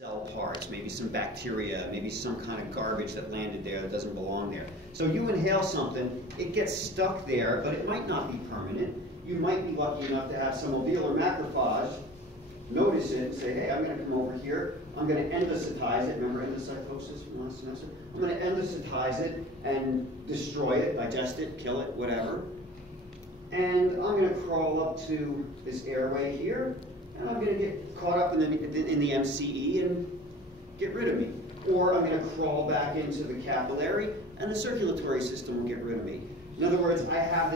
cell parts, maybe some bacteria, maybe some kind of garbage that landed there that doesn't belong there. So you inhale something, it gets stuck there, but it might not be permanent. You might be lucky enough to have some alveolar macrophage notice it and say, hey, I'm going to come over here, I'm going to endocytize it. Remember endocytosis from last semester? I'm going to endocytize it and destroy it, digest it, kill it, whatever. And I'm going to crawl up to this airway here, and I'm going to get caught up in the MCE and get rid of me. Or I'm going to crawl back into the capillary, and the circulatory system will get rid of me. In other words, I have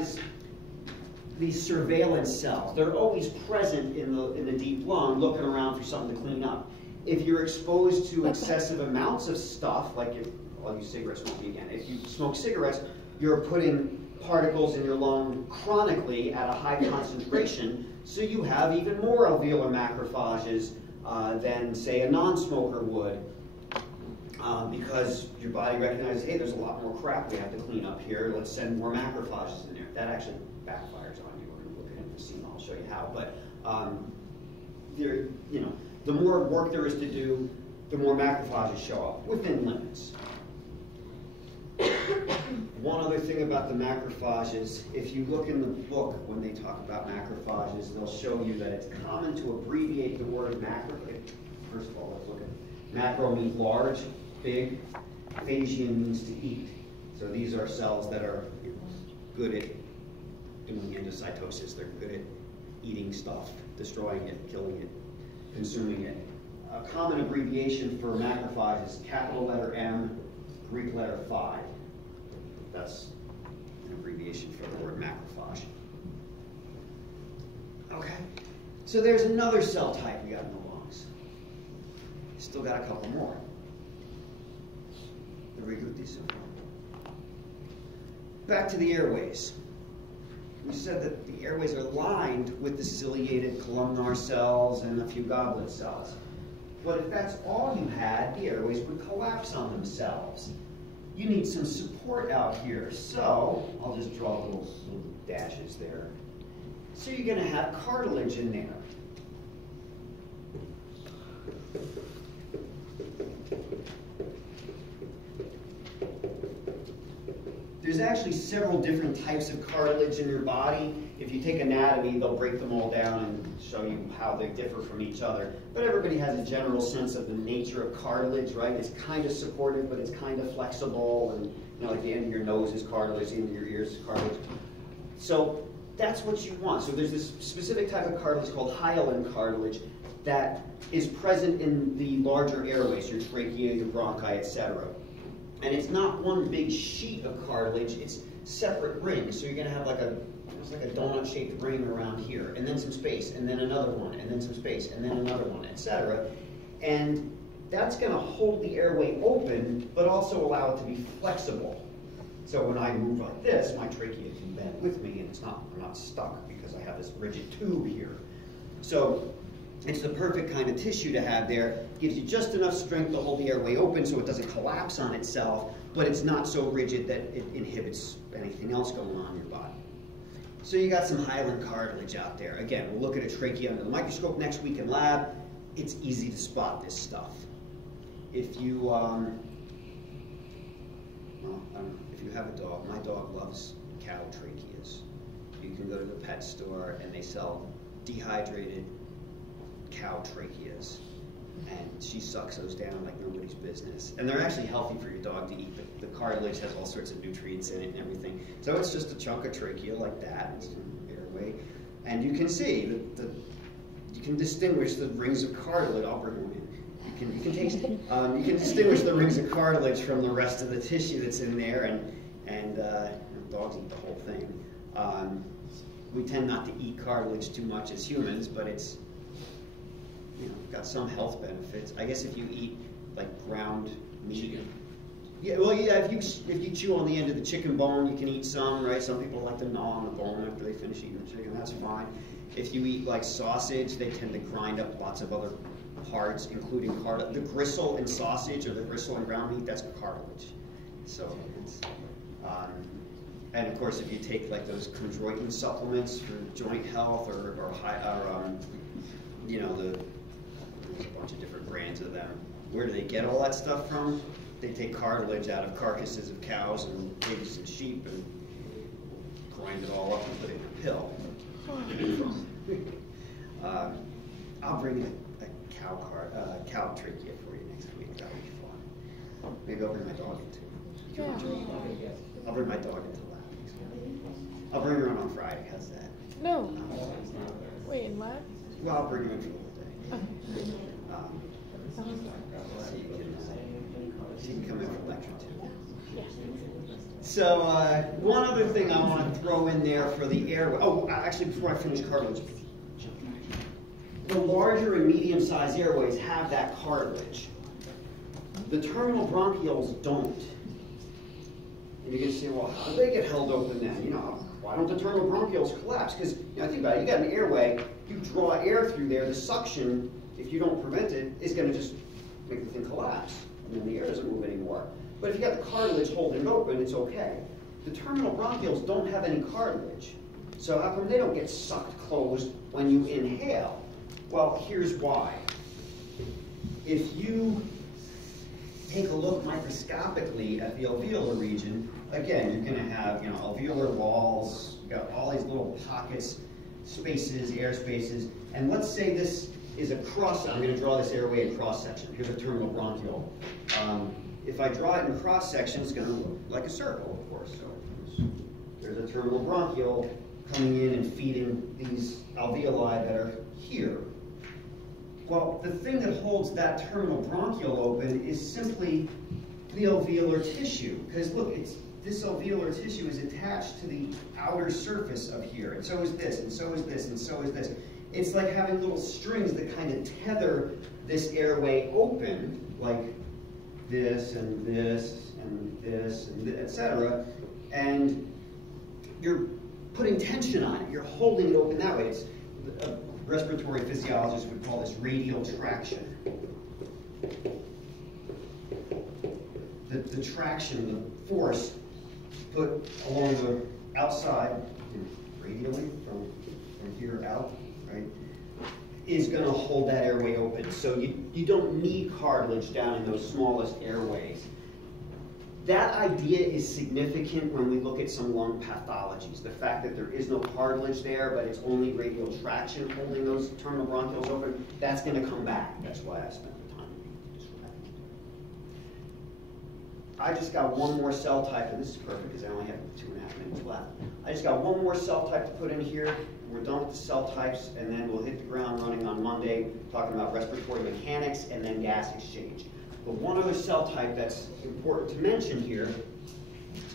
these surveillance cells. They're always present in the deep lung, looking around for something to clean up. If you're exposed to excessive amounts of stuff, like I'll use cigarette smoking again. If you smoke cigarettes, you're putting particles in your lung chronically at a high concentration, so you have even more alveolar macrophages than, say, a non-smoker would, because your body recognizes, hey, there's a lot more crap we have to clean up here, let's send more macrophages in there. That actually backfires on you. We're going to look at emphysema, I'll show you how. But the more work there is to do, the more macrophages show up, within limits. One other thing about the macrophages, if you look in the book when they talk about macrophages, they'll show you that it's common to abbreviate the word macro. First of all, let's look at macro means large, big. Phasian means to eat. So these are cells that are good at doing endocytosis. They're good at eating stuff, destroying it, killing it, consuming it. A common abbreviation for macrophage is capital letter M, Greek letter phi. That's an abbreviation for the word macrophage. Okay, so there's another cell type we got in the lungs. Still got a couple more. The Rigoutis. Back to the airways. We said that the airways are lined with the ciliated columnar cells and a few goblet cells. But if that's all you had, the airways would collapse on themselves. You need some support out here, so I'll just draw little dashes there. So you're going to have cartilage in there. There's actually several different types of cartilage in your body. If you take anatomy, they'll break them all down and show you how they differ from each other. But everybody has a general sense of the nature of cartilage, right? It's kind of supportive, but it's kind of flexible. And like the end of your nose is cartilage, the end of your ears is cartilage. So that's what you want. So there's this specific type of cartilage called hyaline cartilage that is present in the larger airways, your trachea, your bronchi, etc. And it's not one big sheet of cartilage, it's separate rings. So you're going to have it's like a donut-shaped ring around here, and then some space, and then another one, and then some space, and then another one, etc. And that's going to hold the airway open, but also allow it to be flexible. So when I move like this, my trachea can bend with me, and I'm not stuck because I have this rigid tube here. So it's the perfect kind of tissue to have there. Gives you just enough strength to hold the airway open so it doesn't collapse on itself, but it's not so rigid that it inhibits anything else going on in your body. So you got some hyaline cartilage out there. Again, we'll look at a trachea under the microscope next week in lab. It's easy to spot this stuff. If you, if you have a dog, my dog loves cow tracheas. You can go to the pet store and they sell dehydrated cow tracheas, and she sucks those down like nobody's business. And they're actually healthy for your dog to eat. The cartilage has all sorts of nutrients in it and everything. So it's just a chunk of trachea like that. It's an airway, and you can see that you can distinguish the rings of cartilage. I'll bring one in. You can taste it. You can distinguish the rings of cartilage from the rest of the tissue that's in there, and dogs eat the whole thing. We tend not to eat cartilage too much as humans, but it's got some health benefits. I guess if you eat like ground meat, if you chew on the end of the chicken bone, you can eat some, right? Some people like to gnaw on the bone after they finish eating the chicken. That's fine. If you eat like sausage, they tend to grind up lots of other parts, including cartilage. The gristle in sausage or the gristle in ground meat, that's cartilage. So it's, and of course, if you take like those chondroitin supplements for joint health or the There's a bunch of different brands of them. Where do they get all that stuff from? They take cartilage out of carcasses of cows and pigs and sheep and grind it all up and put it in a pill. I'll bring a cow trachea for you next week. That'll be fun. Maybe I'll bring my dog in too. I'll bring my dog into the lab next week. I'll bring her on Friday. How's that? No. Wait, what? Well, I'll bring her in for the whole day. She can come in for lecture too. So one other thing I want to throw in there for the airway. Oh, actually, before I finish cartilage, the larger and medium-sized airways have that cartilage. The terminal bronchioles don't. And you're going to say, well, how do they get held open then? You know, why don't the terminal bronchioles collapse? Because, you know, think about it. You got an airway. You draw air through there. The suction, if you don't prevent it, is going to just make the thing collapse. And then the air doesn't move anymore. But if you got the cartilage holding it open, it's okay. The terminal bronchioles don't have any cartilage. So how come they don't get sucked closed when you inhale? Well, here's why. If you take a look microscopically at the alveolar region, again, you're going to have, you know, alveolar walls. You've got all these little pockets, spaces, air spaces. And let's say this is a cross. I'm going to draw this airway in cross section. Here's a terminal bronchiole. If I draw it in cross section, it's going to look like a circle, of course. So there's a terminal bronchiole coming in and feeding these alveoli that are here. Well, the thing that holds that terminal bronchiole open is simply the alveolar tissue. Because look, this alveolar tissue is attached to the outer surface of here. And so is this, and so is this, and so is this. It's like having little strings that kind of tether this airway open, like this, and this, and this, and et cetera. And you're putting tension on it. You're holding it open that way. It's, respiratory physiologists would call this radial traction. The traction, the force put along the outside, radially, from here out, right, is going to hold that airway open. So you don't need cartilage down in those smallest airways. That idea is significant when we look at some lung pathologies. The fact that there is no cartilage there, but it's only radial traction holding those terminal bronchioles open, that's going to come back. That's why I spent the time describing it. I just got one more cell type, and this is perfect because I only have 2.5 minutes left. I just got one more cell type to put in here. We're done with the cell types, and then we'll hit the ground running on Monday, talking about respiratory mechanics and then gas exchange. But one other cell type that's important to mention here,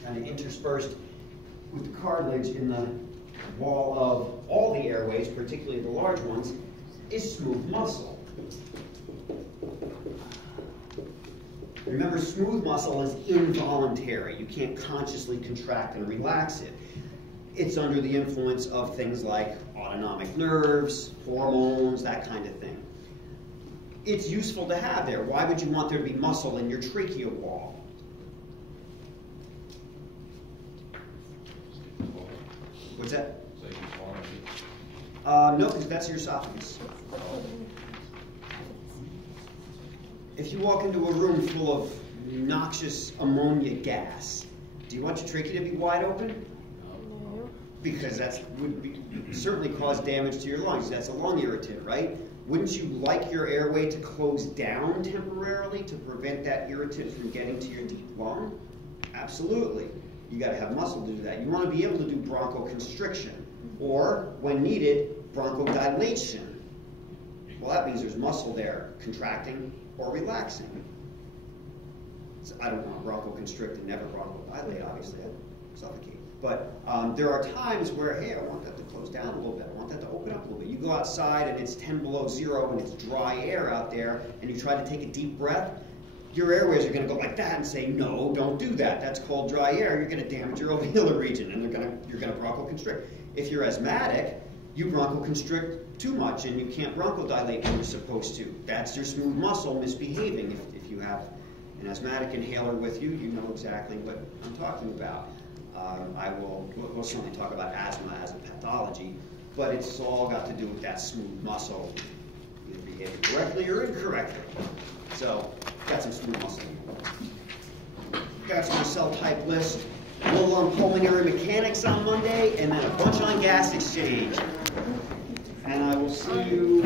kind of interspersed with the cartilage in the wall of all the airways, particularly the large ones, is smooth muscle. Remember, smooth muscle is involuntary. You can't consciously contract and relax it. It's under the influence of things like autonomic nerves, hormones, that kind of thing. It's useful to have there. Why would you want there to be muscle in your trachea wall? What's that? No, because that's your esophagus. If you walk into a room full of noxious ammonia gas, do you want your trachea to be wide open? No. Because that would certainly cause damage to your lungs. That's a lung irritant, right? Wouldn't you like your airway to close down temporarily to prevent that irritant from getting to your deep lung? Absolutely. You got to have muscle to do that. You want to be able to do bronchoconstriction, or, when needed, bronchodilation. Well, that means there's muscle there contracting or relaxing. So I don't want to bronchoconstrict and never bronchodilate, obviously. I'd suffocate. But there are times where, hey, I want that to close down a little bit. I want that to open up a little bit. You go outside and it's 10 below zero and it's dry air out there, and you try to take a deep breath, your airways are going to go like that and say, no, don't do that. That's called dry air. You're going to damage your alveolar region, and you're going to bronchoconstrict. If you're asthmatic, you bronchoconstrict too much, and you can't bronchodilate when you're supposed to. That's your smooth muscle misbehaving. If you have an asthmatic inhaler with you, you know exactly what I'm talking about. We'll certainly talk about asthma as a pathology, but it's all got to do with that smooth muscle being if correctly or incorrectly. So, got some smooth muscle. That's my cell type list. A little on pulmonary mechanics on Monday, and then a bunch on gas exchange. And I will see you.